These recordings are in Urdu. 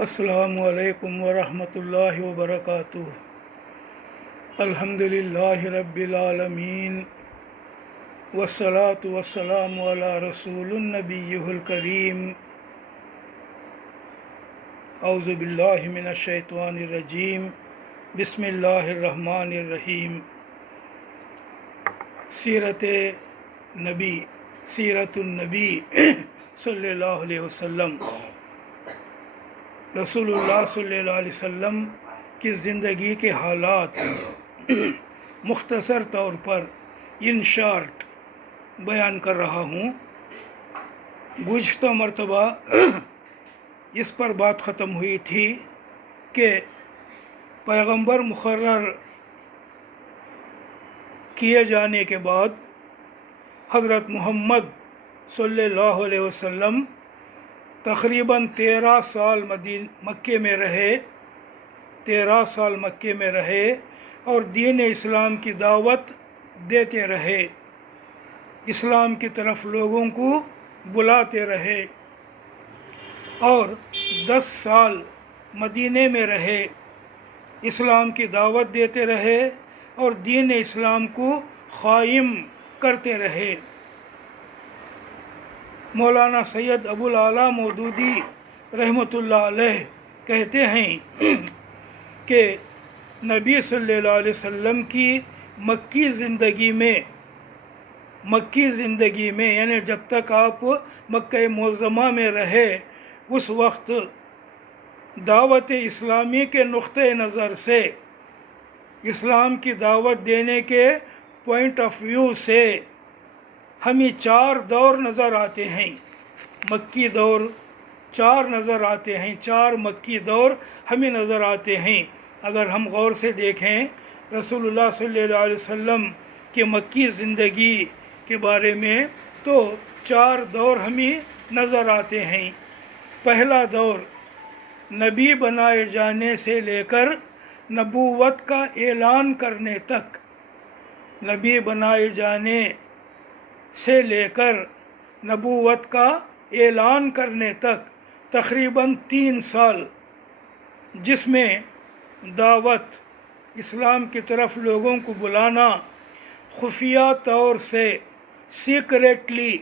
السلام علیکم ورحمۃ اللہ وبرکاتہ۔ الحمدللہ رب العالمین والصلاة والسلام علی رسول النبی الکریم۔ اعوذ باللہ من الشیطان الرجیم، بسم اللہ الرحمن الرحیم۔ سیرت النبی صلی اللہ علیہ وسلم، رسول اللہ صلی اللہ علیہ وسلم کی زندگی کے حالات مختصر طور پر ان شارٹ بیان کر رہا ہوں۔ گزشتہ مرتبہ اس پر بات ختم ہوئی تھی کہ پیغمبر مقرر کیے جانے کے بعد حضرت محمد صلی اللہ علیہ وسلم تقریباً 13 سال مکے میں رہے 13 سال مکے میں رہے اور دین اسلام کی دعوت دیتے رہے، اسلام کی طرف لوگوں کو بلاتے رہے، اور 10 سال مدینے میں رہے، اسلام کی دعوت دیتے رہے اور دین اسلام کو قائم کرتے رہے۔ مولانا سید ابو الاعلیٰ مودودی رحمۃ اللہ علیہ کہتے ہیں کہ نبی صلی اللہ علیہ وسلم کی مکی زندگی میں یعنی جب تک آپ مکہ معظمہ میں رہے اس وقت دعوت اسلامی کے نقطۂ نظر سے، اسلام کی دعوت دینے کے پوائنٹ آف ویو سے ہمیں 4 دور نظر آتے ہیں، مکی دور 4 نظر آتے ہیں، 4 مکی دور ہمیں نظر آتے ہیں۔ اگر ہم غور سے دیکھیں رسول اللہ صلی اللہ علیہ وسلم کی مکی زندگی کے بارے میں تو 4 دور ہمیں نظر آتے ہیں۔ پہلا دور نبی بنائے جانے سے لے کر نبوت کا اعلان کرنے تک، نبی بنائے جانے سے لے کر نبوت کا اعلان کرنے تک تقریباً 3 سال، جس میں دعوت اسلام کی طرف لوگوں کو بلانا خفیہ طور سے سیکریٹلی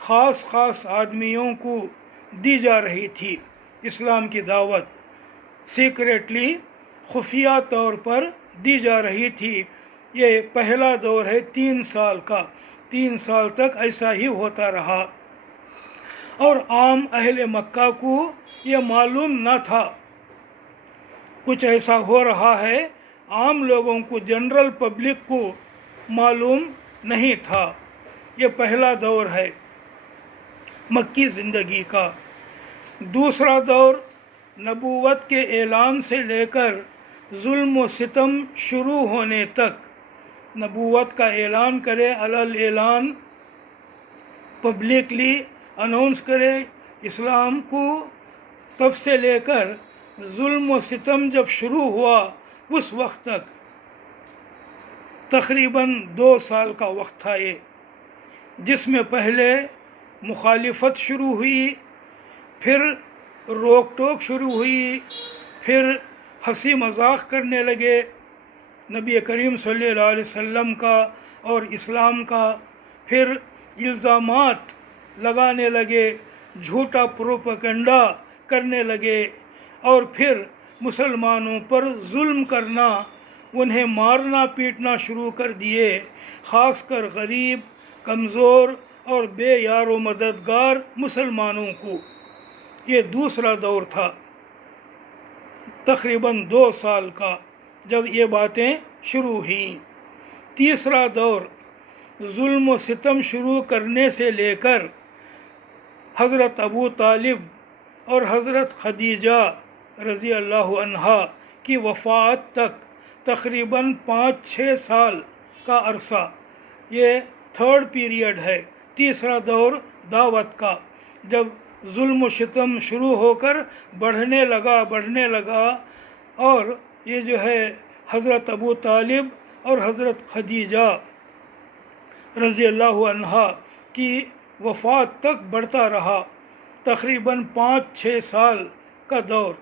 خاص آدمیوں کو دی جا رہی تھی۔ اسلام کی دعوت سیکریٹلی خفیہ طور پر دی جا رہی تھی۔ یہ پہلا دور ہے 3 سال کا، 3 سال تک ایسا ہی ہوتا رہا، اور عام اہل مکہ کو یہ معلوم نہ تھا کچھ ایسا ہو رہا ہے، عام لوگوں کو، جنرل پبلک کو معلوم نہیں تھا۔ یہ پہلا دور ہے مکی زندگی کا۔ دوسرا دور نبوت کے اعلان سے لے کر ظلم و ستم شروع ہونے تک، نبوت کا اعلان کرے، اعلان پبلکلی اناؤنس کرے اسلام کو، تب سے لے کر ظلم و ستم جب شروع ہوا اس وقت تک تقریباً 2 سال کا وقت تھا یہ، جس میں پہلے مخالفت شروع ہوئی، پھر روک ٹوک شروع ہوئی، پھر ہنسی مذاق کرنے لگے نبی کریم صلی اللہ علیہ وسلم کا اور اسلام کا، پھر الزامات لگانے لگے، جھوٹا پروپیگنڈا کرنے لگے، اور پھر مسلمانوں پر ظلم کرنا، انہیں مارنا پیٹنا شروع کر دیے، خاص کر غریب، کمزور اور بے یار و مددگار مسلمانوں کو۔ یہ دوسرا دور تھا تقریباً 2 سال کا، جب یہ باتیں شروع ہوئیں۔ تیسرا دور ظلم و ستم شروع کرنے سے لے کر حضرت ابو طالب اور حضرت خدیجہ رضی اللہ عنہا کی وفات تک تقریباً 5-6 سال کا عرصہ، یہ 3rd پیریڈ ہے، تیسرا دور دعوت کا، جب ظلم و ستم شروع ہو کر بڑھنے لگا، اور یہ جو ہے حضرت ابو طالب اور حضرت خدیجہ رضی اللہ عنہا کی وفات تک بڑھتا رہا، تقریباً 5-6 سال کا دور۔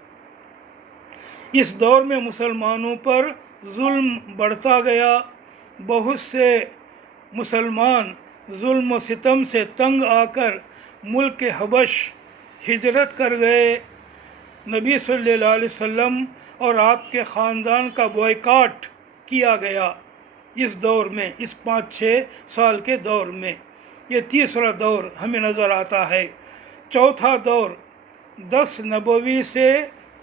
اس دور میں مسلمانوں پر ظلم بڑھتا گیا، بہت سے مسلمان ظلم و ستم سے تنگ آ کر ملک حبش ہجرت کر گئے۔ نبی صلی اللہ علیہ وسلم اور آپ کے خاندان کا بائیکاٹ کیا گیا اس دور میں، اس 5-6 سال کے دور میں۔ یہ تیسرا دور ہمیں نظر آتا ہے۔ چوتھا دور 10 نبوی سے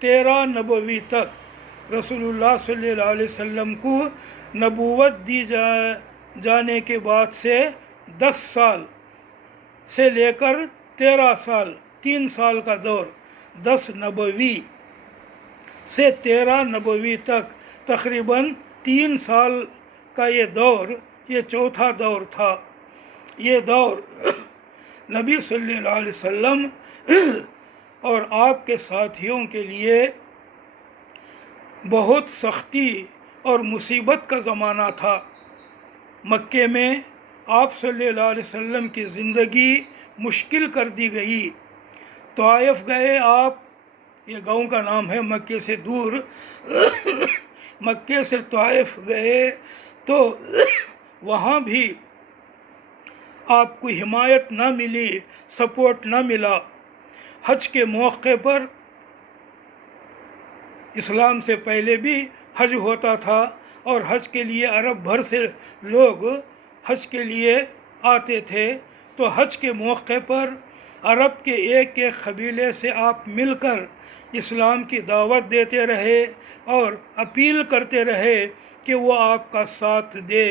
13 نبوی تک، رسول اللہ صلی اللہ علیہ وسلم کو نبوت دی جانے کے بعد سے 10 سال سے لے کر 13 سال، 3 سال کا دور، 10 نبوی سے 13 نبوی تک، تقریباً 3 سال کا یہ دور، یہ چوتھا دور تھا۔ یہ دور نبی صلی اللہ علیہ وسلم اور آپ کے ساتھیوں کے لیے بہت سختی اور مصیبت کا زمانہ تھا۔ مکے میں آپ صلی اللہ علیہ وسلم کی زندگی مشکل کر دی گئی۔ طائف گئے آپ، یہ گاؤں کا نام ہے مکے سے دور، مکے سے طائف گئے تو وہاں بھی آپ کو حمایت نہ ملی، سپورٹ نہ ملا۔ حج کے موقع پر، اسلام سے پہلے بھی حج ہوتا تھا اور حج کے لیے عرب بھر سے لوگ حج کے لیے آتے تھے، تو حج کے موقع پر عرب کے ایک ایک قبیلے سے آپ مل کر اسلام کی دعوت دیتے رہے اور اپیل کرتے رہے کہ وہ آپ کا ساتھ دے،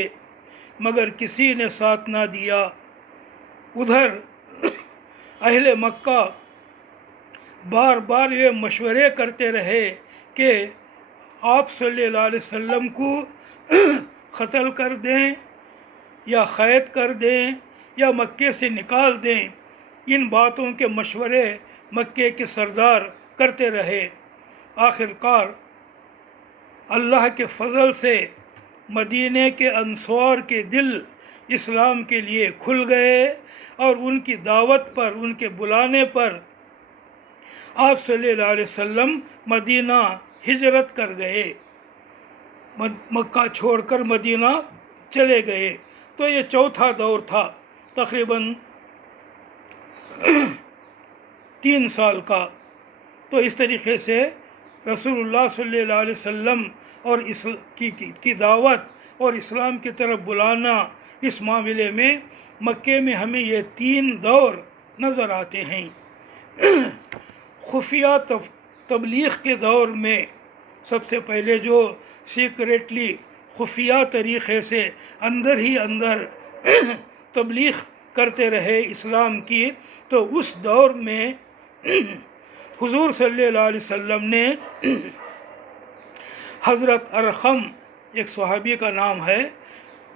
مگر کسی نے ساتھ نہ دیا۔ ادھر اہل مکہ بار بار یہ مشورے کرتے رہے کہ آپ صلی اللہ علیہ وسلم کو قتل کر دیں یا قید کر دیں یا مکے سے نکال دیں۔ ان باتوں کے مشورے مکے کے سردار کرتے رہے۔ آخر کار اللہ کے فضل سے مدینے کے انصار کے دل اسلام کے لیے کھل گئے اور ان کی دعوت پر، ان کے بلانے پر آپ صلی اللہ علیہ وسلم مدینہ ہجرت کر گئے، مکہ چھوڑ کر مدینہ چلے گئے۔ تو یہ چوتھا دور تھا، تقریباً 3 سال کا۔ تو اس طریقے سے رسول اللہ صلی اللہ علیہ وسلم اور کی دعوت اور اسلام کی طرف بلانا، اس معاملے میں مکے میں ہمیں یہ 3 دور نظر آتے ہیں۔ خفیہ تبلیغ کے دور میں سب سے پہلے جو سیکریٹلی، خفیہ طریقے سے اندر ہی اندر تبلیغ کرتے رہے اسلام کی، تو اس دور میں حضور صلی اللہ علیہ وسلم نے حضرت ارقم، ایک صحابی کا نام ہے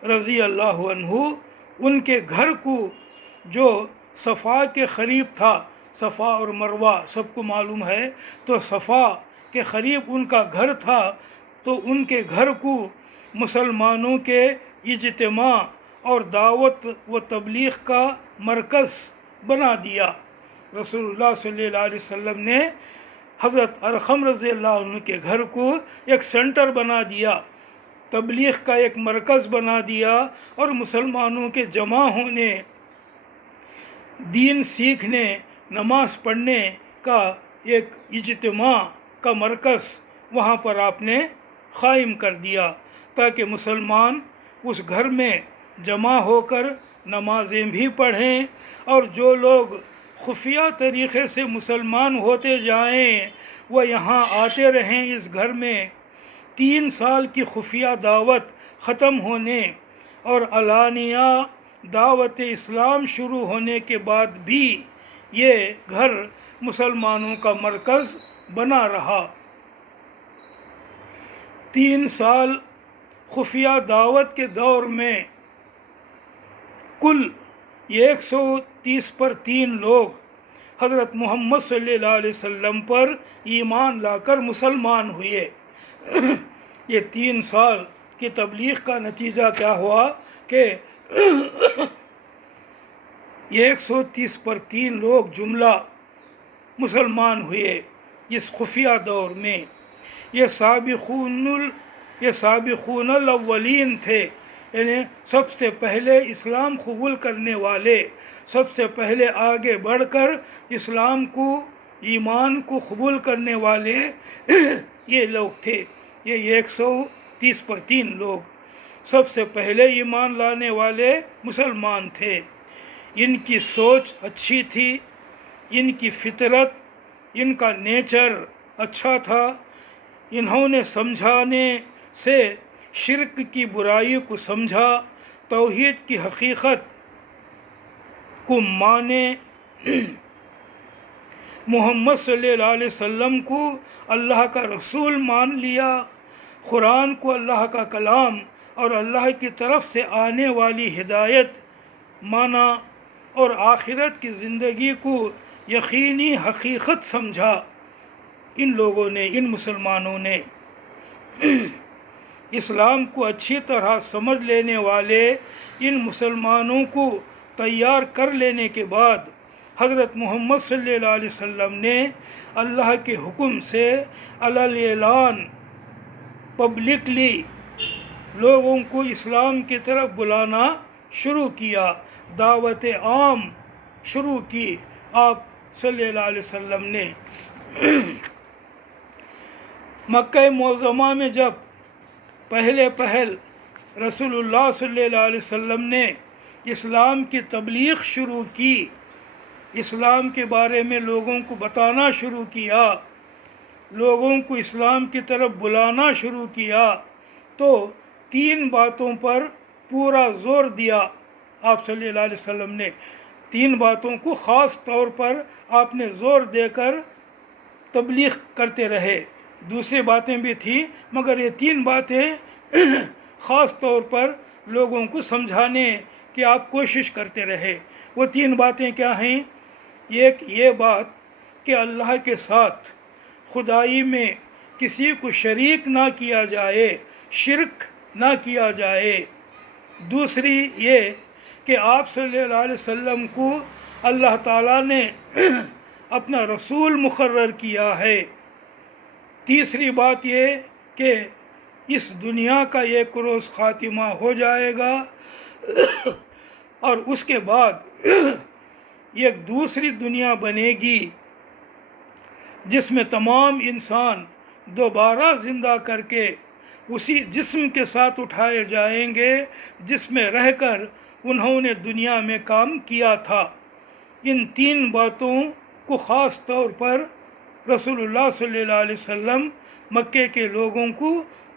رضی اللہ عنہ، ان کے گھر کو جو صفا کے قریب تھا، صفا اور مروہ سب کو معلوم ہے، تو صفا کے قریب ان کا گھر تھا، تو ان کے گھر کو مسلمانوں کے اجتماع اور دعوت و تبلیغ کا مرکز بنا دیا۔ رسول اللہ صلی اللہ علیہ وسلم نے حضرت ارقم رضی اللہ عنہ کے گھر کو ایک سینٹر بنا دیا، تبلیغ کا ایک مرکز بنا دیا، اور مسلمانوں کے جمع ہونے، دین سیکھنے، نماز پڑھنے کا ایک اجتماع کا مرکز وہاں پر آپ نے قائم کر دیا، تاکہ مسلمان اس گھر میں جمع ہو کر نمازیں بھی پڑھیں، اور جو لوگ خفیہ طریقے سے مسلمان ہوتے جائیں وہ یہاں آتے رہیں اس گھر میں۔ 3 سال کی خفیہ دعوت ختم ہونے اور علانیہ دعوت اسلام شروع ہونے کے بعد بھی یہ گھر مسلمانوں کا مرکز بنا رہا۔ 3 سال خفیہ دعوت کے دور میں کل 130 لوگ حضرت محمد صلی اللہ علیہ وسلم پر ایمان لا کر مسلمان ہوئے۔ یہ 3 سال کی تبلیغ کا نتیجہ کیا ہوا کہ 130 لوگ جملہ مسلمان ہوئے اس خفیہ دور میں۔ یہ سابقون الاولین تھے، یعنی سب سے پہلے اسلام قبول کرنے والے، سب سے پہلے آگے بڑھ کر اسلام کو، ایمان کو قبول کرنے والے یہ لوگ تھے، یہ 130 لوگ سب سے پہلے ایمان لانے والے مسلمان تھے۔ ان کی سوچ اچھی تھی، ان کی فطرت، ان کا نیچر اچھا تھا۔ انہوں نے سمجھانے سے شرک کی برائی کو سمجھا، توحید کی حقیقت کو مانے، محمد صلی اللہ علیہ وسلم کو اللہ کا رسول مان لیا، قرآن کو اللہ کا کلام اور اللہ کی طرف سے آنے والی ہدایت مانا، اور آخرت کی زندگی کو یقینی حقیقت سمجھا۔ ان لوگوں نے، ان مسلمانوں نے اسلام کو اچھی طرح سمجھ لینے والے ان مسلمانوں کو تیار کر لینے کے بعد حضرت محمد صلی اللہ علیہ وسلم نے اللہ کے حکم سے اعلان پبلکلی لوگوں کو اسلام کی طرف بلانا شروع کیا، دعوت عام شروع کی آپ صلی اللہ علیہ وسلم نے۔ مکہ معظمہ میں جب پہل رسول اللہ صلی اللہ علیہ وسلم نے اسلام کی تبلیغ شروع کی، اسلام کے بارے میں لوگوں کو بتانا شروع کیا، لوگوں کو اسلام کی طرف بلانا شروع کیا، تو 3 باتوں پر پورا زور دیا آپ صلی اللہ علیہ وسلم نے۔ 3 باتوں کو خاص طور پر آپ نے زور دے کر تبلیغ کرتے رہے، دوسری باتیں بھی تھیں مگر یہ 3 باتیں خاص طور پر لوگوں کو سمجھانے کی آپ کوشش کرتے رہے۔ وہ 3 باتیں کیا ہیں؟ ایک یہ بات کہ اللہ کے ساتھ خدائی میں کسی کو شریک نہ کیا جائے، شرک نہ کیا جائے۔ دوسری یہ کہ آپ صلی اللہ علیہ وسلم کو اللہ تعالیٰ نے اپنا رسول مقرر کیا ہے۔ تیسری بات یہ کہ اس دنیا کا ایک روز خاتمہ ہو جائے گا اور اس کے بعد ایک دوسری دنیا بنے گی جس میں تمام انسان دوبارہ زندہ کر کے اسی جسم کے ساتھ اٹھائے جائیں گے جس میں رہ کر انہوں نے دنیا میں کام کیا تھا۔ ان 3 باتوں کو خاص طور پر رسول اللہ صلی اللہ علیہ وسلم مکے کے لوگوں کو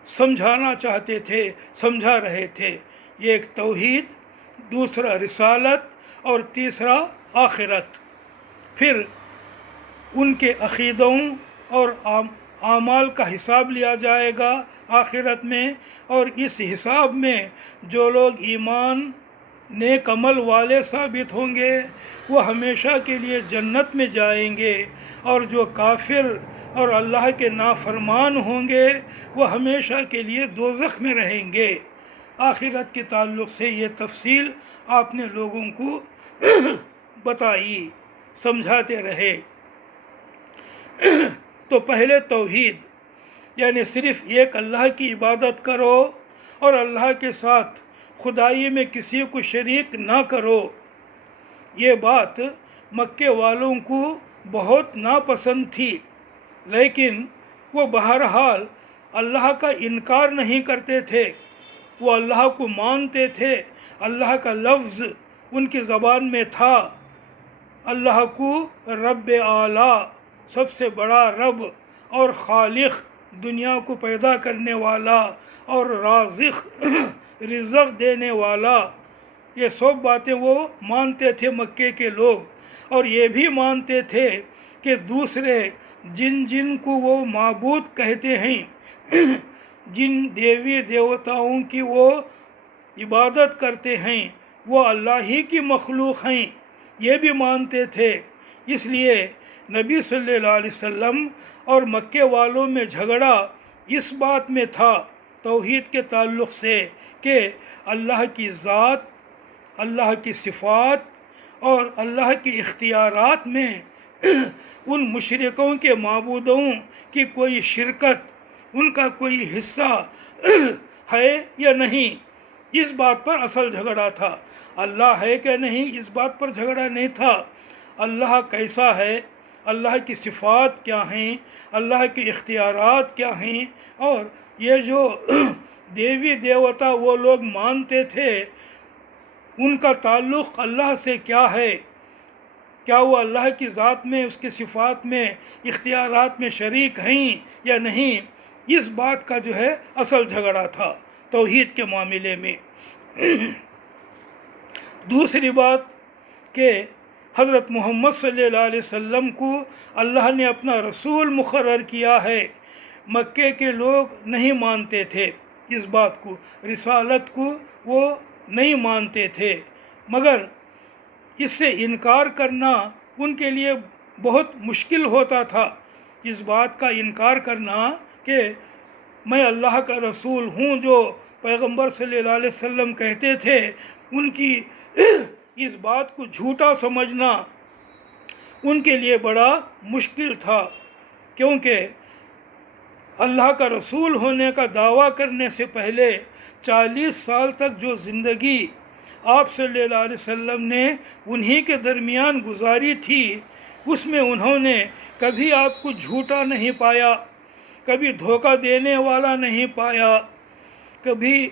سمجھانا چاہتے تھے، سمجھا رہے تھے۔ ایک توحید، دوسرا رسالت اور تیسرا آخرت۔ پھر ان کے عقیدوں اور اعمال کا حساب لیا جائے گا آخرت میں، اور اس حساب میں جو لوگ ایمان نیک عمل والے ثابت ہوں گے وہ ہمیشہ کے لیے جنت میں جائیں گے، اور جو کافر اور اللہ کے نافرمان ہوں گے وہ ہمیشہ کے لیے دوزخ میں رہیں گے۔ آخرت کے تعلق سے یہ تفصیل آپ نے لوگوں کو بتائی، سمجھاتے رہے۔ تو پہلے توحید، یعنی صرف ایک اللہ کی عبادت کرو اور اللہ کے ساتھ خدائی میں کسی کو شریک نہ کرو۔ یہ بات مکے والوں کو بہت ناپسند تھی، لیکن وہ بہرحال اللہ کا انکار نہیں کرتے تھے، وہ اللہ کو مانتے تھے۔ اللہ کا لفظ ان کی زبان میں تھا، اللہ کو رب اعلیٰ، سب سے بڑا رب اور خالق، دنیا کو پیدا کرنے والا اور رازق، رزق دینے والا، یہ سب باتیں وہ مانتے تھے مکے کے لوگ۔ اور یہ بھی مانتے تھے کہ دوسرے جن کو وہ معبود کہتے ہیں، جن دیوی دیوتاؤں کی وہ عبادت کرتے ہیں، وہ اللہ ہی کی مخلوق ہیں، یہ بھی مانتے تھے۔ اس لیے نبی صلی اللہ علیہ وسلم اور مکے والوں میں جھگڑا اس بات میں تھا، توحید کے تعلق سے، کہ اللہ کی ذات، اللہ کی صفات اور اللہ کی اختیارات میں ان مشرکوں کے معبودوں کی کوئی شرکت، ان کا کوئی حصہ ہے یا نہیں، اس بات پر اصل جھگڑا تھا۔ اللہ ہے کہ نہیں، اس بات پر جھگڑا نہیں تھا۔ اللہ کیسا ہے، اللہ کی صفات کیا ہیں، اللہ کے اختیارات کیا ہیں، اور یہ جو دیوی دیوتا وہ لوگ مانتے تھے ان کا تعلق اللہ سے کیا ہے، کیا وہ اللہ کی ذات میں، اس کی صفات میں، اختیارات میں شریک ہیں یا نہیں، اس بات کا جو ہے اصل جھگڑا تھا توحید کے معاملے میں۔ دوسری بات کہ حضرت محمد صلی اللہ علیہ وسلم کو اللہ نے اپنا رسول مقرر کیا ہے۔ مکے کے لوگ نہیں مانتے تھے اس بات کو، رسالت کو وہ نہیں مانتے تھے، مگر اس سے انکار کرنا ان کے لیے بہت مشکل ہوتا تھا۔ اس بات کا انکار کرنا کہ میں اللہ کا رسول ہوں، جو پیغمبر صلی اللہ علیہ وسلم کہتے تھے، ان کی اس بات کو جھوٹا سمجھنا ان کے لیے بڑا مشکل تھا، کیونکہ اللہ کا رسول ہونے کا دعویٰ کرنے سے پہلے 40 سال تک جو زندگی آپ صلی اللہ علیہ وسلم نے انہی کے درمیان گزاری تھی، اس میں انہوں نے کبھی آپ کو جھوٹا نہیں پایا، کبھی دھوکہ دینے والا نہیں پایا، کبھی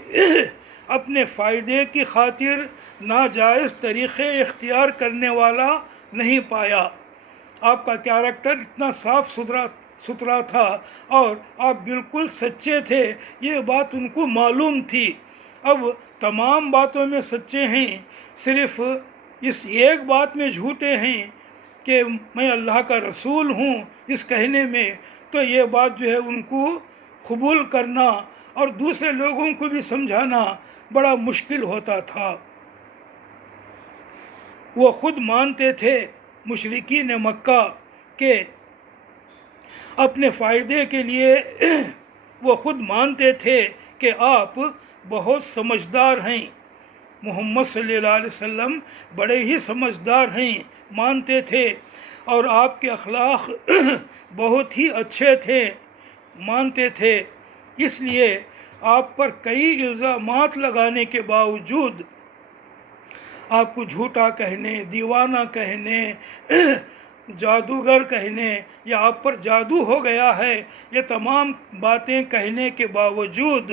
اپنے فائدے کی خاطر ناجائز طریقے اختیار کرنے والا نہیں پایا۔ آپ کا کیریکٹر اتنا صاف ستھرا تھا اور آپ بالکل سچے تھے، یہ بات ان کو معلوم تھی۔ اب تمام باتوں میں سچے ہیں، صرف اس ایک بات میں جھوٹے ہیں کہ میں اللہ کا رسول ہوں، اس کہنے میں، تو یہ بات جو ہے ان کو قبول کرنا اور دوسرے لوگوں کو بھی سمجھانا بڑا مشکل ہوتا تھا۔ وہ خود مانتے تھے، مشرکین مکہ، کہ اپنے فائدے کے لیے وہ خود مانتے تھے کہ آپ بہت سمجھدار ہیں، محمد صلی اللہ علیہ وسلم بڑے ہی سمجھدار ہیں، مانتے تھے، اور آپ کے اخلاق بہت ہی اچھے تھے، مانتے تھے۔ اس لیے آپ پر کئی الزامات لگانے کے باوجود، آپ کو جھوٹا کہنے، دیوانہ کہنے، جادوگر کہنے، یا آپ پر جادو ہو گیا ہے، یہ تمام باتیں کہنے کے باوجود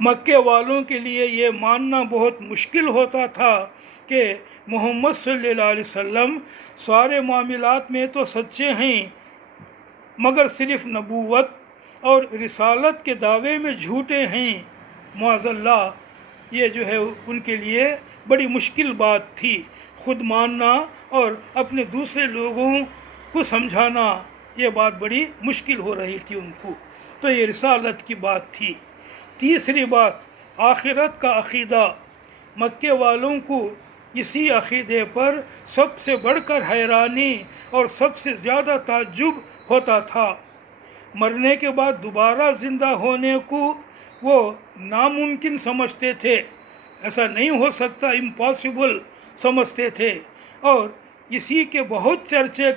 مکے والوں کے لیے یہ ماننا بہت مشکل ہوتا تھا کہ محمد صلی اللہ علیہ وسلم سارے معاملات میں تو سچے ہیں، مگر صرف نبوت اور رسالت کے دعوے میں جھوٹے ہیں، معاذ اللہ۔ یہ جو ہے ان کے لیے بڑی مشکل بات تھی، خود ماننا اور اپنے دوسرے لوگوں کو سمجھانا، یہ بات بڑی مشکل ہو رہی تھی ان کو، تو یہ رسالت کی بات تھی۔ تیسری بات، آخرت کا عقیدہ۔ مکے والوں کو اسی عقیدے پر سب سے بڑھ کر حیرانی اور سب سے زیادہ تعجب ہوتا تھا۔ مرنے کے بعد دوبارہ زندہ ہونے کو وہ ناممکن سمجھتے تھے، ایسا نہیں ہو سکتا، امپاسبل سمجھتے تھے، اور اسی کے بہت چرچے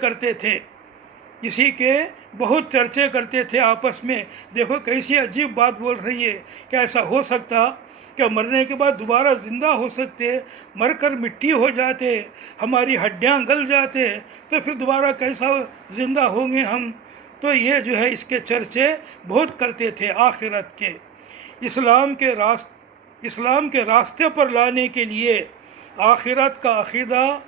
کرتے تھے آپس میں۔ دیکھو کیسی عجیب بات بول رہی ہے، کیا ایسا ہو سکتا؟ کیا مرنے کے بعد دوبارہ زندہ ہو سکتے؟ مر کر مٹی ہو جاتے، ہماری ہڈیاں گل جاتے، تو پھر دوبارہ کیسا زندہ ہوں گے ہم؟ تو یہ جو ہے اس کے چرچے بہت کرتے تھے آخرت کے۔ اسلام کے راستے پر لانے کے لیے آخرت کا عقیدہ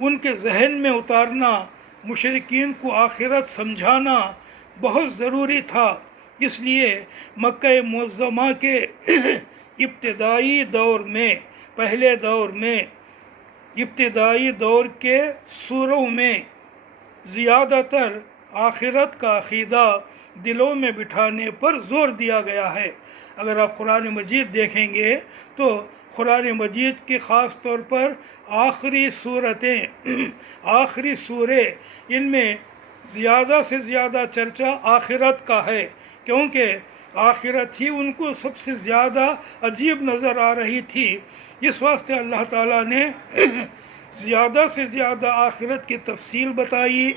ان کے ذہن میں اتارنا، مشرکین کو آخرت سمجھانا بہت ضروری تھا۔ اس لیے مکہ معظمہ کے ابتدائی دور کے سوروں میں زیادہ تر آخرت کا عقیدہ دلوں میں بٹھانے پر زور دیا گیا ہے۔ اگر آپ قرآن مجید دیکھیں گے تو قرآن مجید کی خاص طور پر آخری سورے، ان میں زیادہ سے زیادہ چرچا آخرت کا ہے، کیونکہ آخرت ہی ان کو سب سے زیادہ عجیب نظر آ رہی تھی۔ اس واسطے اللہ تعالیٰ نے زیادہ سے زیادہ آخرت کی تفصیل بتائی،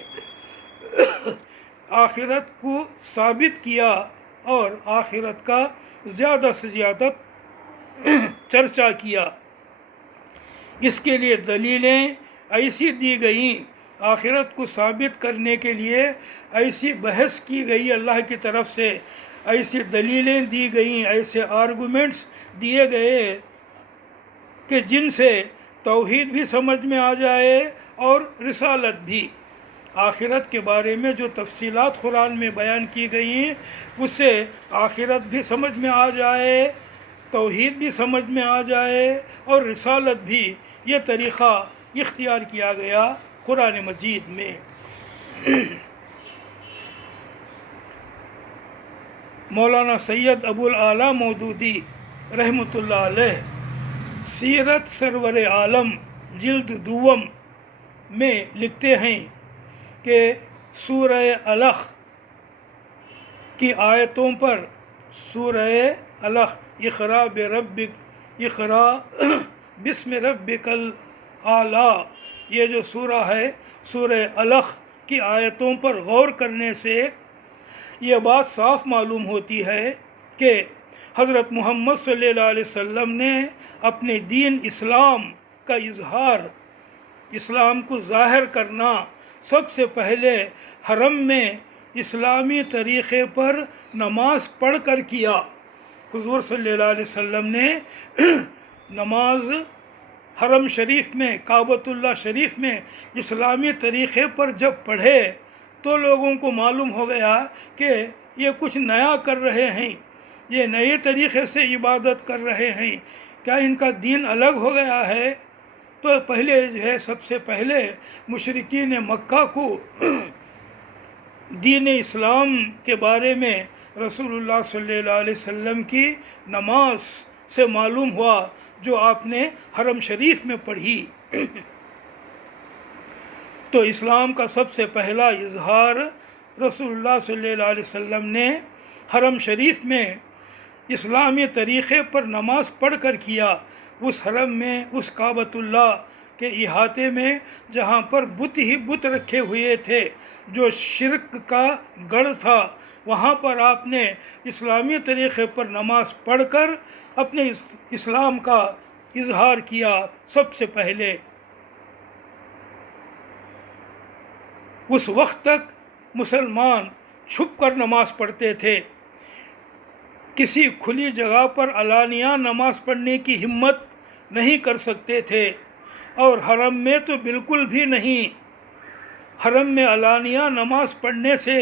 آخرت کو ثابت کیا اور آخرت کا زیادہ سے زیادہ چرچا کیا۔ اس کے لیے دلیلیں ایسی دی گئیں، آخرت کو ثابت کرنے کے لیے ایسی بحث کی گئی اللہ کی طرف سے، ایسی دلیلیں دی گئیں، ایسے آرگومنٹس دیے گئے کہ جن سے توحید بھی سمجھ میں آ جائے اور رسالت بھی۔ آخرت کے بارے میں جو تفصیلات قرآن میں بیان کی گئی ہیں اس سے آخرت بھی سمجھ میں آ جائے، توحید بھی سمجھ میں آ جائے اور رسالت بھی، یہ طریقہ اختیار کیا گیا قرآن مجید میں۔ مولانا سید ابو الاعلیٰ مودودی رحمۃ اللہ علیہ سیرت سرور عالم جلد دوم میں لکھتے ہیں کہ سورہ علق کی آیتوں پر، سورہ علق اقرا بربک اقرا بسم ربک الاعلیٰ، یہ جو سورہ ہے سورہ علق کی آیتوں پر غور کرنے سے یہ بات صاف معلوم ہوتی ہے کہ حضرت محمد صلی اللہ علیہ وسلم نے اپنے دین اسلام کا اظہار، اسلام کو ظاہر کرنا سب سے پہلے حرم میں اسلامی طریقے پر نماز پڑھ کر کیا۔ حضور صلی اللہ علیہ وسلم نے نماز حرم شریف میں، کعبۃ اللہ شریف میں اسلامی طریقے پر جب پڑھے تو لوگوں کو معلوم ہو گیا کہ یہ کچھ نیا کر رہے ہیں، یہ نئے طریقے سے عبادت کر رہے ہیں، کیا ان کا دین الگ ہو گیا ہے؟ تو پہلے جو ہے سب سے پہلے مشرکین مکہ کو دین اسلام کے بارے میں رسول اللہ صلی اللہ علیہ وسلم کی نماز سے معلوم ہوا جو آپ نے حرم شریف میں پڑھی۔ تو اسلام کا سب سے پہلا اظہار رسول اللہ صلی اللہ علیہ وسلم نے حرم شریف میں اسلامی طریقے پر نماز پڑھ کر کیا، اس حرم میں، اس کعبۃ اللہ کے احاطے میں جہاں پر بت ہی بت رکھے ہوئے تھے، جو شرک کا گڑھ تھا، وہاں پر آپ نے اسلامی طریقے پر نماز پڑھ کر اپنے اسلام کا اظہار کیا سب سے پہلے۔ اس وقت تک مسلمان چھپ کر نماز پڑھتے تھے، کسی کھلی جگہ پر علانیہ نماز پڑھنے کی ہمت نہیں کر سکتے تھے، اور حرم میں تو بالکل بھی نہیں۔ حرم میں علانیہ نماز پڑھنے سے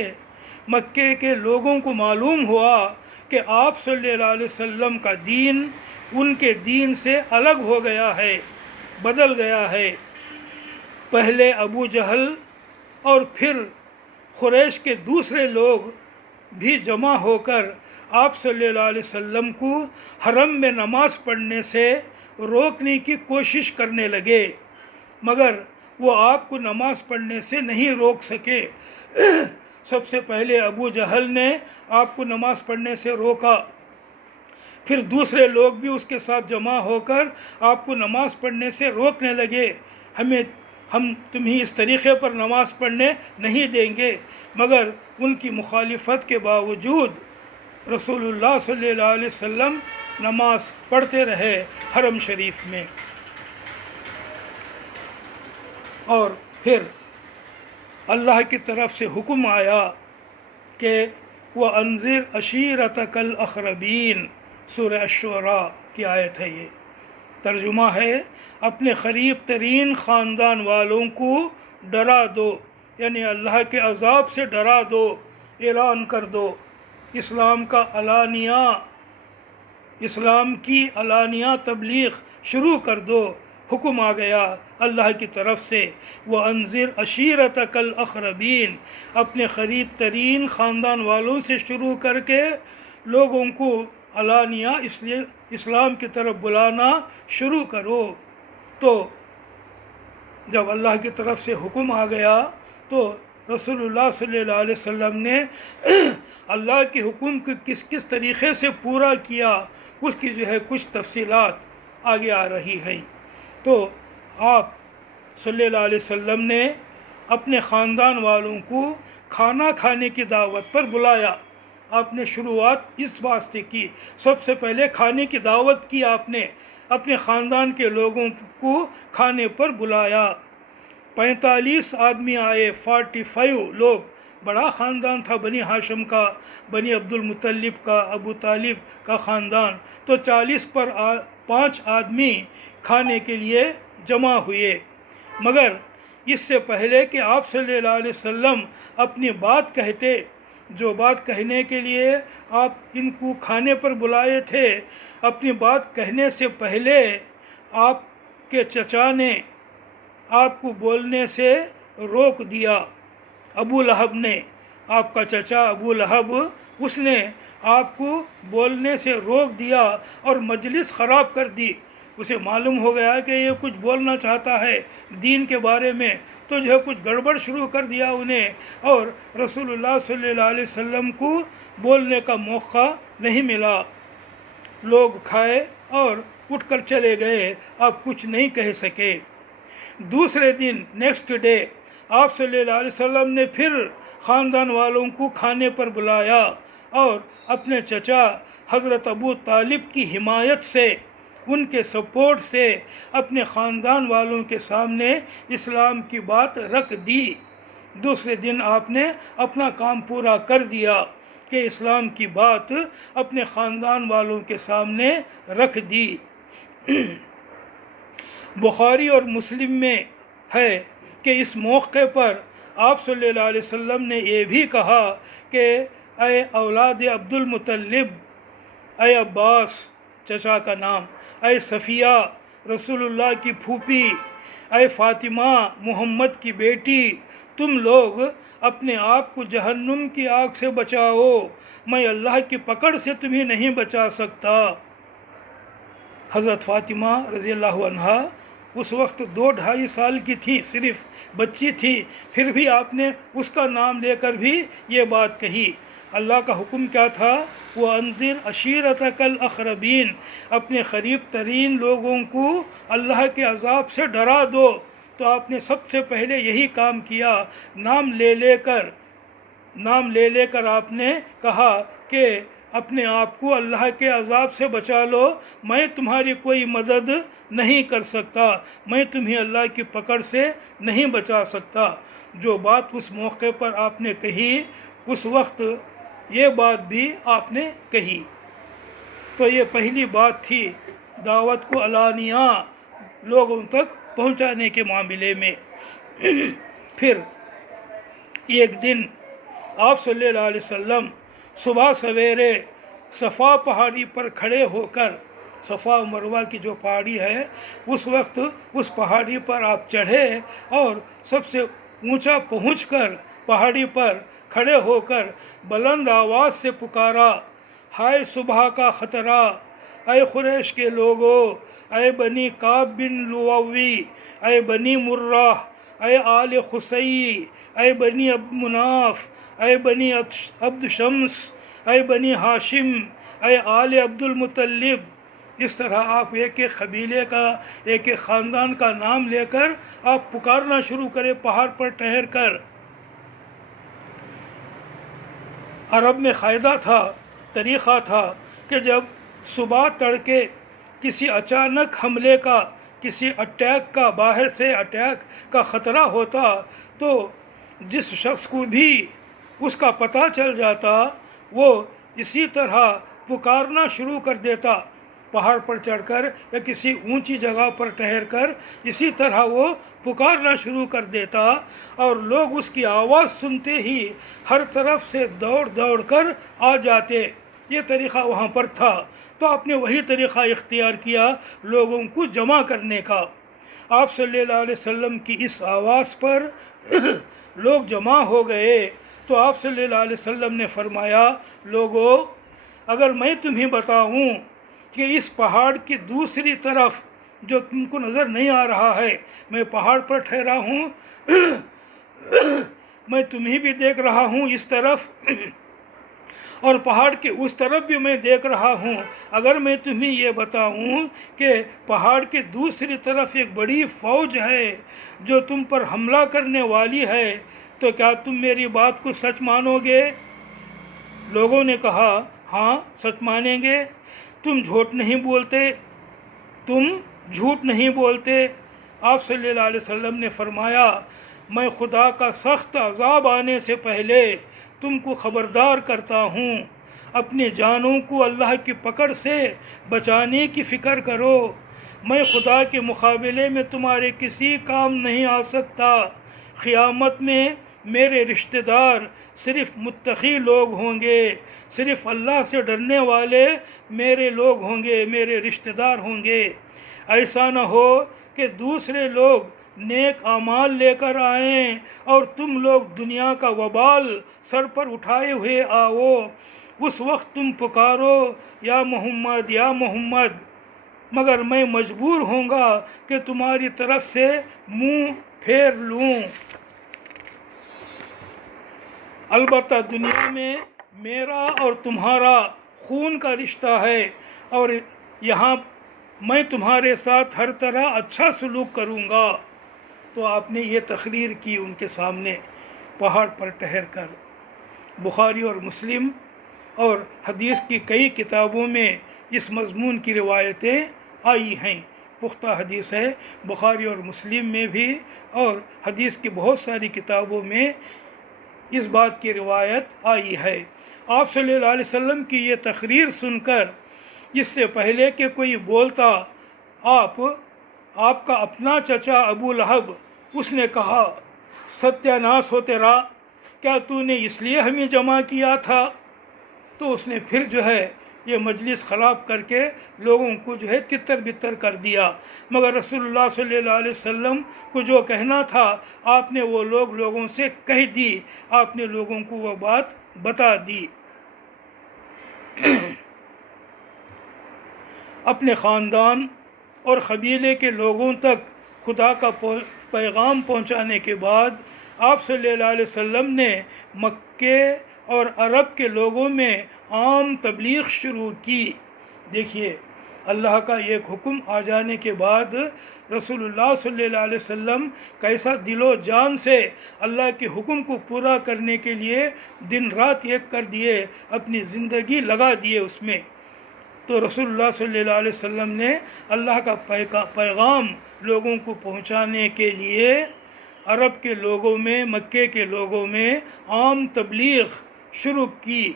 مکے کے لوگوں کو معلوم ہوا کہ آپ صلی اللہ علیہ وسلم کا دین ان کے دین سے الگ ہو گیا ہے، بدل گیا ہے۔ پہلے ابو جہل اور پھر قریش کے دوسرے لوگ بھی جمع ہو کر آپ صلی اللہ علیہ وسلم کو حرم میں نماز پڑھنے سے روکنے کی کوشش کرنے لگے، مگر وہ آپ کو نماز پڑھنے سے نہیں روک سکے۔ سب سے پہلے ابو جہل نے آپ کو نماز پڑھنے سے روکا، پھر دوسرے لوگ بھی اس کے ساتھ جمع ہو کر آپ کو نماز پڑھنے سے روکنے لگے، ہم تمہیں اس طریقے پر نماز پڑھنے نہیں دیں گے، مگر ان کی مخالفت کے باوجود رسول اللہ صلی اللہ علیہ وسلم نماز پڑھتے رہے حرم شریف میں۔ اور پھر اللہ کی طرف سے حکم آیا کہ وَأَنذِرْ عَشِيرَتَكَ الْأَقْرَبِينَ، سورہ الشعراء کی آیت ہے یہ۔ ترجمہ ہے اپنے قریب ترین خاندان والوں کو ڈرا دو، یعنی اللہ کے عذاب سے ڈرا دو، اعلان کر دو، اسلام کی علانیہ تبلیغ شروع کر دو۔ حکم آ گیا اللہ کی طرف سے وَأَنذِرْ عَشِيرَتَكَ الْأَقْرَبِينَ، اپنے قریب ترین خاندان والوں سے شروع کر کے لوگوں کو علانیہ اسلام کی طرف بلانا شروع کرو۔ تو جب اللہ کی طرف سے حکم آ گیا تو رسول اللہ صلی اللہ علیہ وسلم نے اللہ کے حکم کو کس طریقے سے پورا کیا، اس کی جو ہے کچھ تفصیلات آگے آ رہی ہیں۔ تو آپ صلی اللہ علیہ وسلم نے اپنے خاندان والوں کو کھانا کھانے کی دعوت پر بلایا۔ آپ نے شروعات اس واسطے کی، سب سے پہلے کھانے کی دعوت کی، آپ نے اپنے خاندان کے لوگوں کو کھانے پر بلایا۔ 45 آدمی آئے، 45 لوگ، بڑا خاندان تھا بنی ہاشم کا، بنی عبد المطلب کا، ابو طالب کا خاندان، تو 40 پر 5 آدمی کھانے کے لیے جمع ہوئے۔ مگر اس سے پہلے کہ آپ صلی اللہ علیہ وسلم اپنی بات کہتے، جو بات کہنے کے لیے آپ ان کو کھانے پر بلائے تھے، اپنی بات کہنے سے پہلے آپ کے چچا نے آپ کو بولنے سے روک دیا۔ ابو لہب نے، آپ کا چچا ابو لہب، اس نے آپ کو بولنے سے روک دیا اور مجلس خراب کر دی۔ اسے معلوم ہو گیا کہ یہ کچھ بولنا چاہتا ہے دین کے بارے میں، تو جو ہے کچھ گڑبڑ شروع کر دیا انہیں، اور رسول اللہ صلی اللہ علیہ وسلم کو بولنے کا موقع نہیں ملا۔ لوگ کھائے اور اٹھ کر چلے گئے، آپ کچھ نہیں کہہ سکے۔ دوسرے دن، نیکسٹ ڈے، آپ صلی اللہ علیہ وسلم نے پھر خاندان والوں کو کھانے پر بلایا، اور اپنے چچا حضرت ابو طالب کی حمایت سے، ان کے سپورٹ سے اپنے خاندان والوں کے سامنے اسلام کی بات رکھ دی۔ دوسرے دن آپ نے اپنا کام پورا کر دیا کہ اسلام کی بات اپنے خاندان والوں کے سامنے رکھ دی۔ بخاری اور مسلم میں ہے کہ اس موقع پر آپ صلی اللہ علیہ وسلم نے یہ بھی کہا کہ اے اولاد عبد المطلب، اے عباس چچا کا نام، اے صفیہ رسول اللہ کی پھوپھی، اے فاطمہ محمد کی بیٹی، تم لوگ اپنے آپ کو جہنم کی آگ سے بچاؤ، میں اللہ کی پکڑ سے تمہیں نہیں بچا سکتا۔ حضرت فاطمہ رضی اللہ عنہا اس وقت 2-2.5 سال کی تھی، صرف بچی تھی، پھر بھی آپ نے اس کا نام لے کر بھی یہ بات کہی۔ اللہ کا حکم کیا تھا؟ وَأَنذِرْ عَشِيرَتَكَ الْأَقْرَبِينَ، اپنے قریب ترین لوگوں کو اللہ کے عذاب سے ڈرا دو۔ تو آپ نے سب سے پہلے یہی کام کیا، نام لے لے کر آپ نے کہا کہ اپنے آپ کو اللہ کے عذاب سے بچا لو، میں تمہاری کوئی مدد نہیں کر سکتا، میں تمہیں اللہ کی پکڑ سے نہیں بچا سکتا۔ جو بات اس موقع پر آپ نے کہی، اس وقت یہ بات بھی آپ نے کہی۔ تو یہ پہلی بات تھی دعوت کو علانیہ لوگوں تک پہنچانے کے معاملے میں۔ پھر ایک دن آپ صلی اللہ علیہ وسلم صبح سویرے صفا پہاڑی پر کھڑے ہو کر، صفا و مروہ کی جو پہاڑی ہے، اس وقت اس پہاڑی پر آپ چڑھے اور سب سے اونچا پہنچ کر پہاڑی پر کھڑے ہو کر بلند آواز سے پکارا، ہائے صبح کا خطرہ، اے قریش کے لوگو، اے بنی کعب بن لؤوی، اے بنی مرہ، اے آل خصی، اے بنی مناف، اے بنی عبد شمس، اے بنی ہاشم، اے آل عبد المطلب۔ اس طرح آپ ایک ایک قبیلے کا، ایک ایک خاندان کا نام لے کر آپ پکارنا شروع کرے پہاڑ پر ٹھہر کر۔ عرب میں قاعدہ تھا، طریقہ تھا کہ جب صبح تڑکے کسی اچانک حملے کا، کسی اٹیک کا، باہر سے اٹیک کا خطرہ ہوتا، تو جس شخص کو بھی اس کا پتہ چل جاتا، وہ اسی طرح پکارنا شروع کر دیتا، پہاڑ پر چڑھ کر یا کسی اونچی جگہ پر ٹھہر کر اسی طرح وہ پکارنا شروع کر دیتا، اور لوگ اس کی آواز سنتے ہی ہر طرف سے دوڑ دوڑ کر آ جاتے۔ یہ طریقہ وہاں پر تھا، تو آپ نے وہی طریقہ اختیار کیا لوگوں کو جمع کرنے کا۔ آپ صلی اللہ علیہ وسلم کی اس آواز پر لوگ جمع ہو گئے، تو آپ صلی اللہ علیہ وسلم نے فرمایا، لوگو، اگر میں تمہیں بتاؤں کہ اس پہاڑ کی دوسری طرف جو تم کو نظر نہیں آ رہا ہے، میں پہاڑ پر ٹھہرا ہوں، میں تمہیں بھی دیکھ رہا ہوں اس طرف، اور پہاڑ کے اس طرف بھی میں دیکھ رہا ہوں، اگر میں تمہیں یہ بتاؤں کہ پہاڑ کے دوسری طرف ایک بڑی فوج ہے جو تم پر حملہ کرنے والی ہے، تو کیا تم میری بات کو سچ مانو گے؟ لوگوں نے کہا ہاں سچ مانیں گے، تم جھوٹ نہیں بولتے۔ آپ صلی اللہ علیہ وسلم نے فرمایا میں خدا کا سخت عذاب آنے سے پہلے تم کو خبردار کرتا ہوں، اپنی جانوں کو اللہ کی پکڑ سے بچانے کی فکر کرو، میں خدا کے مقابلے میں تمہارے کسی کام نہیں آ سکتا، قیامت میں میرے رشتہ دار صرف متقی لوگ ہوں گے، صرف اللہ سے ڈرنے والے میرے لوگ ہوں گے، میرے رشتہ دار ہوں گے۔ ایسا نہ ہو کہ دوسرے لوگ نیک اعمال لے کر آئیں اور تم لوگ دنیا کا وبال سر پر اٹھائے ہوئے آؤ، اس وقت تم پکارو یا محمد یا محمد، مگر میں مجبور ہوں گا کہ تمہاری طرف سے منہ پھیر لوں۔ البتہ دنیا میں میرا اور تمہارا خون کا رشتہ ہے اور یہاں میں تمہارے ساتھ ہر طرح اچھا سلوک کروں گا۔ تو آپ نے یہ تقریر کی ان کے سامنے پہاڑ پر ٹھہر کر۔ بخاری اور مسلم اور حدیث کی کئی کتابوں میں اس مضمون کی روایتیں آئی ہیں، پختہ حدیث ہے، بخاری اور مسلم میں بھی اور حدیث کی بہت ساری کتابوں میں اس بات کی روایت آئی ہے۔ آپ صلی اللہ علیہ وسلم کی یہ تقریر سن کر اس سے پہلے کہ کوئی بولتا، آپ کا اپنا چچا ابو لہب اس نے کہا ستیہ ناس ہو تیرا، کیا تو نے اس لیے ہمیں جمع کیا تھا؟ تو اس نے پھر یہ مجلس خراب کر کے لوگوں کو تتر بتر کر دیا، مگر رسول اللہ صلی اللہ علیہ وسلم کو جو کہنا تھا آپ نے وہ لوگوں سے کہہ دی، آپ نے لوگوں کو وہ بات بتا دی۔ اپنے خاندان اور قبیلے کے لوگوں تک خدا کا پیغام پہنچانے کے بعد آپ صلی اللہ علیہ وسلم نے مکے اور عرب کے لوگوں میں عام تبلیغ شروع کی۔ دیکھیے اللہ کا ایک حکم آ جانے کے بعد رسول اللہ صلی اللہ علیہ وسلم کیسا دل و جان سے اللہ کے حکم کو پورا کرنے کے لیے دن رات ایک کر دیے، اپنی زندگی لگا دیے اس میں۔ تو رسول اللہ صلی اللہ علیہ وسلم نے اللہ کا پیغام لوگوں کو پہنچانے کے لیے عرب کے لوگوں میں، مکے کے لوگوں میں عام تبلیغ شروع کی۔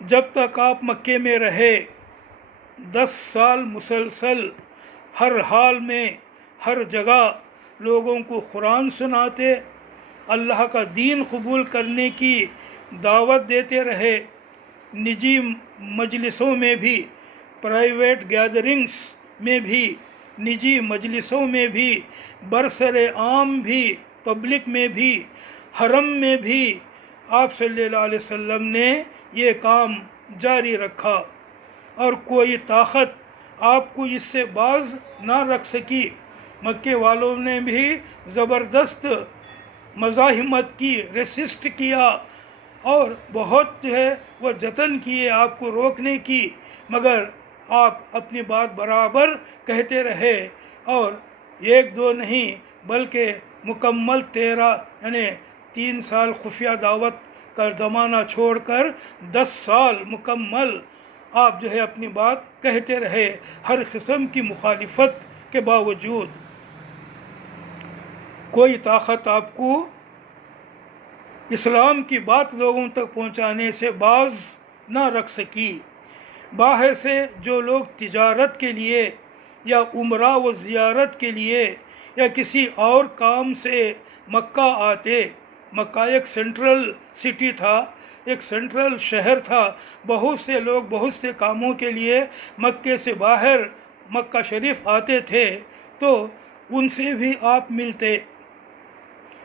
جب تک آپ مکے میں رہے 10 سال مسلسل ہر حال میں ہر جگہ لوگوں کو قرآن سناتے، اللہ کا دین قبول کرنے کی دعوت دیتے رہے، نجی مجلسوں میں بھی، پرائیویٹ گیدرنگز میں بھی، نجی مجلسوں میں بھی، برسر عام بھی، پبلک میں بھی، حرم میں بھی آپ صلی اللہ علیہ وسلم نے یہ کام جاری رکھا اور کوئی طاقت آپ کو اس سے باز نہ رکھ سکی۔ مکے والوں نے بھی زبردست مزاحمت کی، ریسسٹ کیا اور بہت وہ جتن کیے آپ کو روکنے کی، مگر آپ اپنی بات برابر کہتے رہے اور 1-2 نہیں بلکہ مکمل 3 سال خفیہ دعوت کا زمانہ چھوڑ کر 10 سال مکمل آپ اپنی بات کہتے رہے، ہر قسم کی مخالفت کے باوجود۔ کوئی طاقت آپ کو اسلام کی بات لوگوں تک پہنچانے سے باز نہ رکھ سکی۔ باہر سے جو لوگ تجارت کے لیے یا عمرہ و زیارت کے لیے یا کسی اور کام سے مکہ آتے، مکہ ایک سینٹرل سٹی تھا، ایک سینٹرل شہر تھا، بہت سے لوگ بہت سے کاموں کے لیے مکے سے باہر مکہ شریف آتے تھے، تو ان سے بھی آپ ملتے،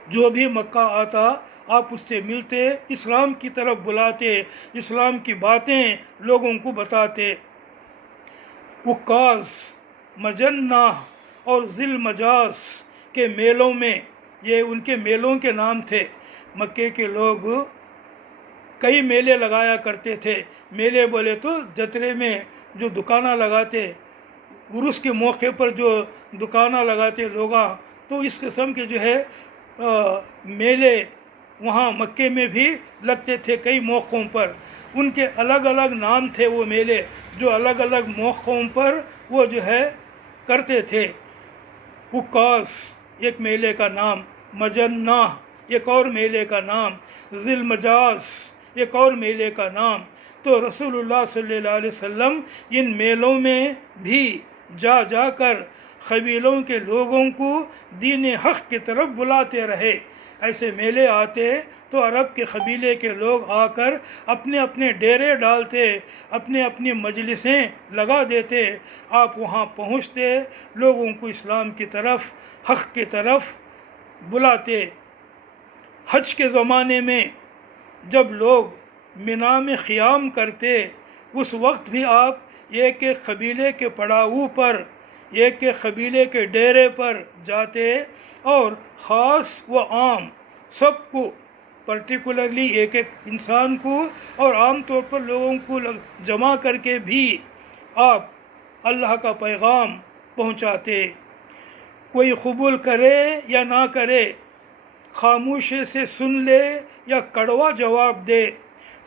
جو بھی مکہ آتا آپ اس سے ملتے، اسلام کی طرف بلاتے، اسلام کی باتیں لوگوں کو بتاتے۔ عکاظ، مجنہ اور ذی المجاز کے میلوں میں، یہ ان کے میلوں کے نام تھے، مکے کے لوگ کئی میلے لگایا کرتے تھے۔ میلے بولے تو جترے میں جو دکانہ لگاتے، عرس کے موقع پر جو دکانہ لگاتے لوگ، تو اس قسم کے میلے وہاں مکے میں بھی لگتے تھے کئی موقعوں پر. ان کے الگ الگ نام تھے وہ میلے جو الگ الگ موقعوں پر وہ جو ہے کرتے تھے. عکاظ ایک میلے کا نام، مجنہ ایک اور میلے کا نام، ذی المجاز ایک اور میلے کا نام. تو رسول اللہ صلی اللہ علیہ وسلم ان میلوں میں بھی جا جا کر قبیلوں کے لوگوں کو دین حق کی طرف بلاتے رہے. ایسے میلے آتے تو عرب کے قبیلے کے لوگ آ کر اپنے اپنے ڈیرے ڈالتے، اپنے اپنی مجلسیں لگا دیتے. آپ وہاں پہنچتے، لوگوں کو اسلام کی طرف، حق کی طرف بلاتے. حج کے زمانے میں جب لوگ منا میں قیام کرتے، اس وقت بھی آپ ایک ایک قبیلے کے پڑاؤ پر، ایک ایک قبیلے کے ڈیرے پر جاتے اور خاص و عام سب کو، پرٹیکولرلی ایک ایک انسان کو اور عام طور پر لوگوں کو جمع کر کے بھی آپ اللہ کا پیغام پہنچاتے. کوئی قبول کرے یا نہ کرے، خاموشی سے سن لے یا کڑوا جواب دے،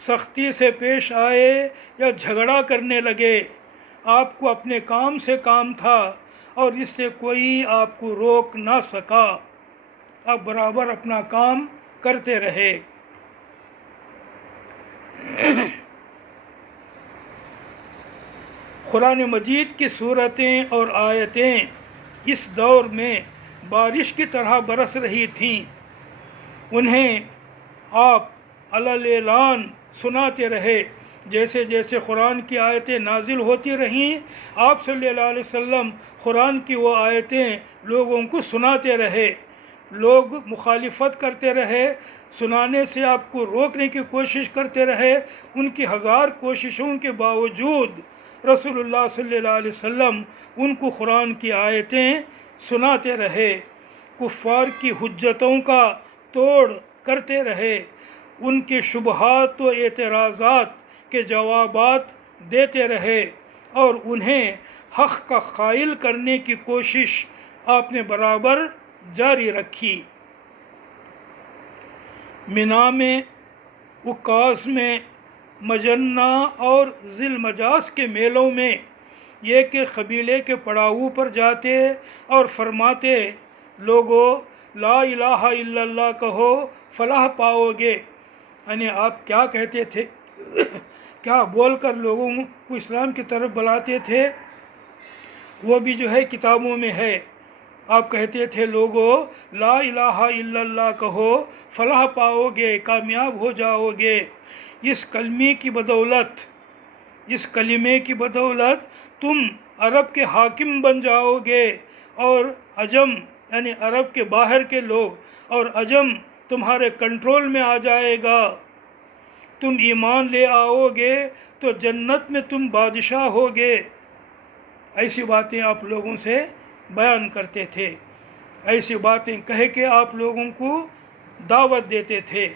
سختی سے پیش آئے یا جھگڑا کرنے لگے، آپ کو اپنے کام سے کام تھا اور اس سے کوئی آپ کو روک نہ سکا. آپ برابر اپنا کام کرتے رہے. قرآن مجید کی صورتیں اور آیتیں اس دور میں بارش کی طرح برس رہی تھیں. انہیں آپ اعلان سناتے رہے. جیسے جیسے قرآن کی آیتیں نازل ہوتی رہیں، آپ صلی اللہ علیہ وسلم قرآن کی وہ آیتیں لوگوں کو سناتے رہے. لوگ مخالفت کرتے رہے، سنانے سے آپ کو روکنے کی کوشش کرتے رہے. ان کی ہزار کوششوں کے باوجود رسول اللہ صلی اللہ علیہ وسلم ان کو قرآن کی آیتیں سناتے رہے. کفار کی حجتوں کا توڑ کرتے رہے، ان کے شبہات و اعتراضات کے جوابات دیتے رہے اور انہیں حق کا قائل کرنے کی کوشش آپ نے برابر جاری رکھی. منا میں، عکاظ میں، مجنہ اور ذی المجاز کے میلوں میں ایک ایک قبیلے کے پڑاؤ پر جاتے اور فرماتے، لوگو لا الہ الا اللہ کہو فلاح پاؤ گے. یعنی آپ کیا کہتے تھے، کیا بول کر لوگوں کو اسلام کی طرف بلاتے تھے، وہ بھی جو ہے کتابوں میں ہے. آپ کہتے تھے لوگو لا الہ الا اللہ کہو فلاح پاؤ گے، کامیاب ہو جاؤ گے. اس کلمے کی بدولت تم عرب کے حاکم بن جاؤ گے اور عجم یعنی عرب کے باہر کے لوگ اور عجم تمہارے کنٹرول میں آ جائے گا. تم ایمان لے آؤ گے تو جنت میں تم بادشاہ ہوگے. ایسی باتیں آپ لوگوں سے بیان کرتے تھے. ایسی باتیں کہہ کے آپ لوگوں کو دعوت دیتے تھے.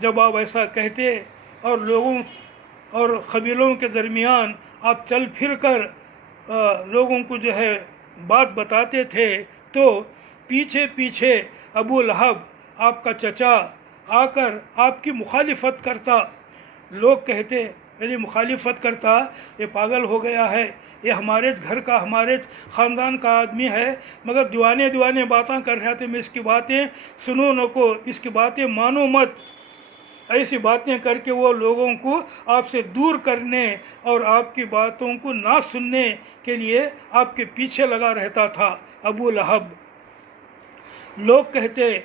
جب آپ ایسا کہتے اور لوگوں اور قبیلوں کے درمیان آپ چل پھر کر لوگوں کو جو ہے بات بتاتے تھے تو پیچھے پیچھے ابو لہب آپ کا چچا آ کر آپ کی مخالفت کرتا. لوگ کہتے یعنی مخالفت کرتا، یہ پاگل ہو گیا ہے، یہ ہمارے گھر کا، ہمارے خاندان کا آدمی ہے، مگر دیوانے باتیں کر رہا تھے، میں اس کی باتیں سنو نہ کو، اس کی باتیں مانو مت. ایسی باتیں کر کے وہ لوگوں کو آپ سے دور کرنے اور آپ کی باتوں کو نہ سننے کے لیے آپ کے پیچھے لگا رہتا تھا ابو لہب. لوگ کہتے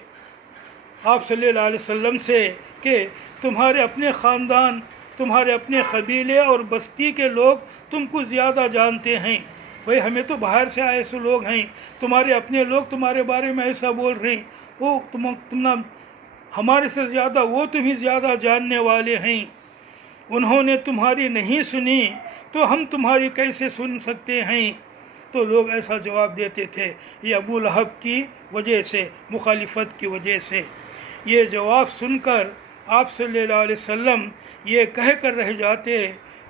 آپ صلی اللہ علیہ وسلم سے کہ تمہارے اپنے خاندان، تمہارے اپنے قبیلے اور بستی کے لوگ تم کو زیادہ جانتے ہیں. بھئی ہمیں تو باہر سے آئے ایسے لوگ ہیں، تمہارے اپنے لوگ تمہارے بارے میں ایسا بول رہے ہیں، وہ تم ہمارے سے زیادہ، وہ تمہیں زیادہ جاننے والے ہیں. انہوں نے تمہاری نہیں سنی تو ہم تمہاری کیسے سن سکتے ہیں. تو لوگ ایسا جواب دیتے تھے. یہ ابو لہب کی وجہ سے، مخالفت کی وجہ سے. یہ جواب سن کر آپ صلی اللہ علیہ وسلم یہ کہہ کر رہ جاتے،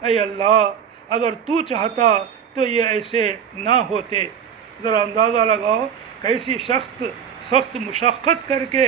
اے اللہ اگر تو چاہتا تو یہ ایسے نہ ہوتے. ذرا اندازہ لگاؤ کیسی سخت مشقت کر کے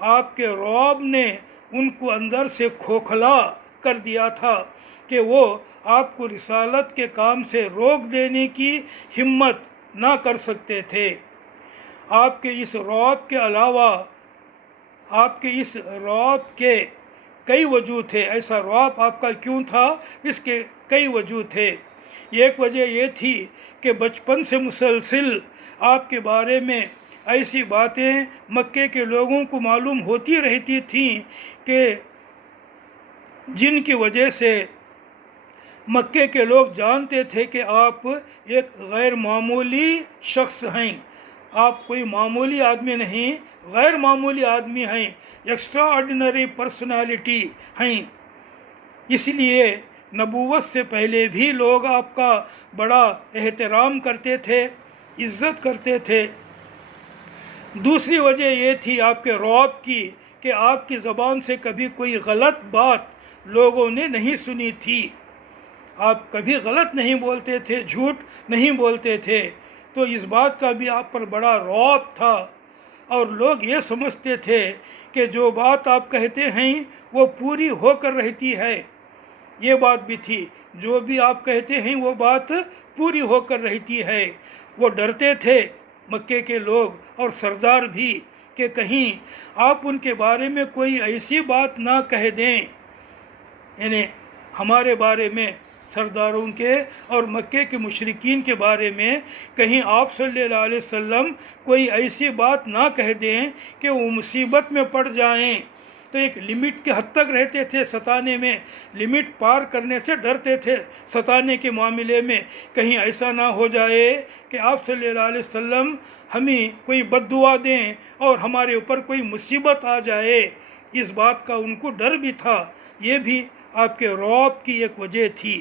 آپ کے رعب نے ان کو اندر سے کھوکھلا کر دیا تھا کہ وہ آپ کو رسالت کے کام سے روک دینے کی ہمت نہ کر سکتے تھے۔ آپ کے اس رعب کے علاوہ آپ کے اس رعب کے کئی وجہ تھے۔ ایسا رعب آپ کا کیوں تھا؟ اس کے کئی وجہ تھے۔ ایک وجہ یہ تھی کہ بچپن سے مسلسل آپ کے بارے میں ایسی باتیں مکے کے لوگوں کو معلوم ہوتی رہتی تھیں کہ جن کی وجہ سے مکے کے لوگ جانتے تھے کہ آپ ایک غیر معمولی شخص ہیں، آپ کوئی معمولی آدمی نہیں، غیر معمولی آدمی ہیں، ایکسٹرا آرڈینری پرسنالٹی ہیں۔ اس لیے نبوت سے پہلے بھی لوگ آپ کا بڑا احترام کرتے تھے، عزت کرتے تھے۔ دوسری وجہ یہ تھی آپ کے رعب کی کہ آپ کی زبان سے کبھی کوئی غلط بات لوگوں نے نہیں سنی تھی، آپ کبھی غلط نہیں بولتے تھے، جھوٹ نہیں بولتے تھے، تو اس بات کا بھی آپ پر بڑا رعب تھا، اور لوگ یہ سمجھتے تھے کہ جو بات آپ کہتے ہیں وہ پوری ہو کر رہتی ہے۔ یہ بات بھی تھی، جو بھی آپ کہتے ہیں وہ بات پوری ہو کر رہتی ہے۔ وہ ڈرتے تھے مکے کے لوگ اور سردار بھی کہ کہیں آپ ان کے بارے میں کوئی ایسی بات نہ کہہ دیں، یعنی ہمارے بارے میں، سرداروں کے اور مکے کے مشرکین کے بارے میں کہیں آپ صلی اللہ علیہ وسلم کوئی ایسی بات نہ کہہ دیں کہ وہ مصیبت میں پڑ جائیں۔ تو ایک لمٹ کے حد تک رہتے تھے ستانے میں، لمٹ پار کرنے سے ڈرتے تھے ستانے کے معاملے میں، کہیں ایسا نہ ہو جائے کہ آپ صلی اللہ علیہ وسلم ہمیں کوئی بد دعا دیں اور ہمارے اوپر کوئی مصیبت آ جائے۔ اس بات کا ان کو ڈر بھی تھا، یہ بھی آپ کے رعب کی ایک وجہ تھی۔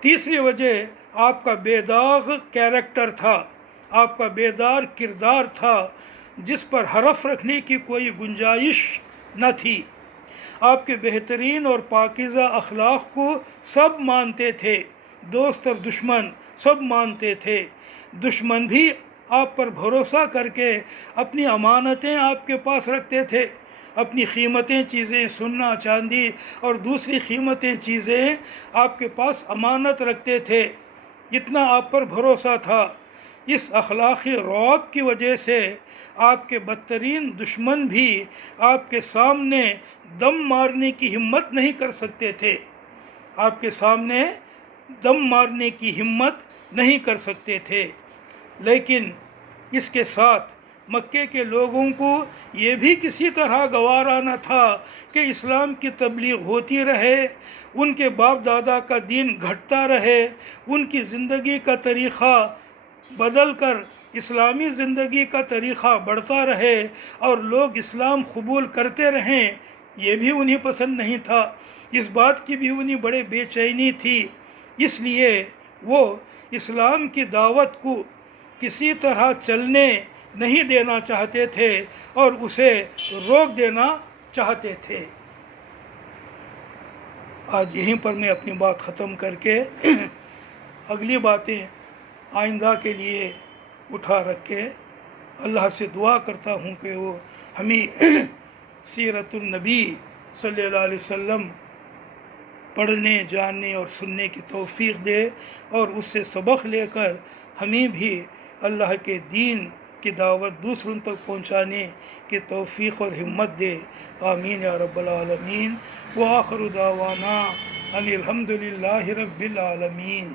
تیسری وجہ آپ کا بے داغ کیریکٹر تھا، آپ کا بیدار کردار تھا جس پر حرف رکھنے کی کوئی گنجائش نہ تھی۔ آپ کے بہترین اور پاکیزہ اخلاق کو سب مانتے تھے، دوست اور دشمن سب مانتے تھے۔ دشمن بھی آپ پر بھروسہ کر کے اپنی امانتیں آپ کے پاس رکھتے تھے، اپنی قیمتیں چیزیں، سونا چاندی اور دوسری قیمتیں چیزیں آپ کے پاس امانت رکھتے تھے، اتنا آپ پر بھروسہ تھا۔ اس اخلاقی رعب کی وجہ سے آپ کے بدترین دشمن بھی آپ کے سامنے دم مارنے کی ہمت نہیں کر سکتے تھے، آپ کے سامنے دم مارنے کی ہمت نہیں کر سکتے تھے۔ لیکن اس کے ساتھ مکے کے لوگوں کو یہ بھی کسی طرح گوارا نہ تھا کہ اسلام کی تبلیغ ہوتی رہے، ان کے باپ دادا کا دین گھٹتا رہے، ان کی زندگی کا طریقہ بدل کر اسلامی زندگی کا طریقہ بڑھتا رہے اور لوگ اسلام قبول کرتے رہیں، یہ بھی انہیں پسند نہیں تھا۔ اس بات کی بھی انہیں بڑے بے چینی تھی، اس لیے وہ اسلام کی دعوت کو کسی طرح چلنے نہیں دینا چاہتے تھے اور اسے روک دینا چاہتے تھے۔ آج یہیں پر میں اپنی بات ختم کر کے اگلی باتیں آئندہ کے لیے اٹھا رکھ کے اللہ سے دعا کرتا ہوں کہ وہ ہمیں سیرت النبی صلی اللہ علیہ وسلم پڑھنے، جاننے اور سننے کی توفیق دے، اور اس سے سبق لے کر ہمیں بھی اللہ کے دین کی دعوت دوسروں تک پہنچانے کی توفیق اور ہمت دے۔ آمین یا رب العالمین۔ وآخر دعوانا ان الحمد للہ رب العالمین۔